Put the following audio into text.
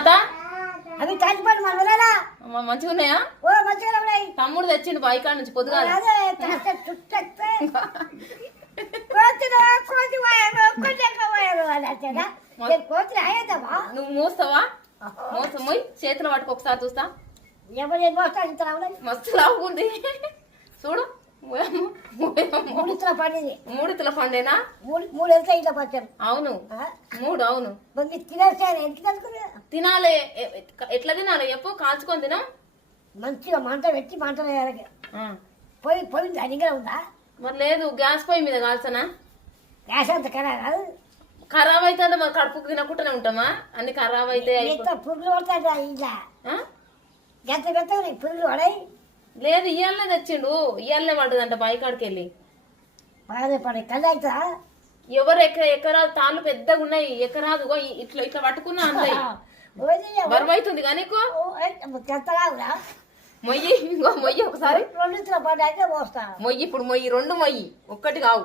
తాత అవి తాచిపండు మన ఊరేనా? మంచిగా ఉన్నాయా? ఓ మంచిగా ఉన్నాయి. తమ్ముడు తెచ్చిండు బైకాడ నుంచి పొద్దుగా అదే తాత చుట్టూ కోతులు కోతి పోయారు కొంచెం పోయారు అని వచ్చాడా? కోతులు అయ్యేద్దామా? నువ్వు మోస్తావా? మోయి చేతిలో పట్టుకు ఒకసారి చూస్తా. ఎవరు ఏం మోస్తారు? ఇంత రావున్నాయి. మస్తు లావుకుంది చూడు. మూడిత్తుల పండింది. మూడితుల పండేనా? మూడు వెళ్తే ఇంట్లో పచ్చారు. అవును మూడు. అవును తినేసాను. ఎందుకు అనుకున్నా? తినాలి. ఎట్లా తినాలి చెప్పు? కాల్చుకొని తినా. మంచిగా మంట పెట్టి మంట వేయాలి. పోయి దగ్గర ఉందా? మరి లేదు, గ్యాస్ పొయ్యి మీద కాల్చనా? గ్యాస్ అంత ఖరాబ్. ఖరాబ్ అయితే మరి కడుపుకు తినకుండానే ఉంటామా? అన్ని ఖరాబ్ అయితే పురుగులు పడతాడా? ఇలా ఎంత పెడతావు పురుగులు పడాయి. లేదు ఇయ్యాలనే తెచ్చిండు. ఇయ్యాలనే పడ్డదంట బైకాడికి వెళ్ళి. బాగా పడే కళ్ళు అవుతా. ఎవరు ఎకరాలు తాళ్ళు పెద్దగా ఉన్నాయి. ఎకరాదు ఇట్లా ఇట్లా పట్టుకున్నా అంతాయి. బరువు అవుతుంది కానీ చెత్తగా మొయ్యి. ఇంకో మొయ్యి ఒకసారి. రెండుతుల పడ్డాక పోస్తా. మొయ్యి ఇప్పుడు మొయ్యి. రెండు మొయ్యి, ఒక్కటి కావు.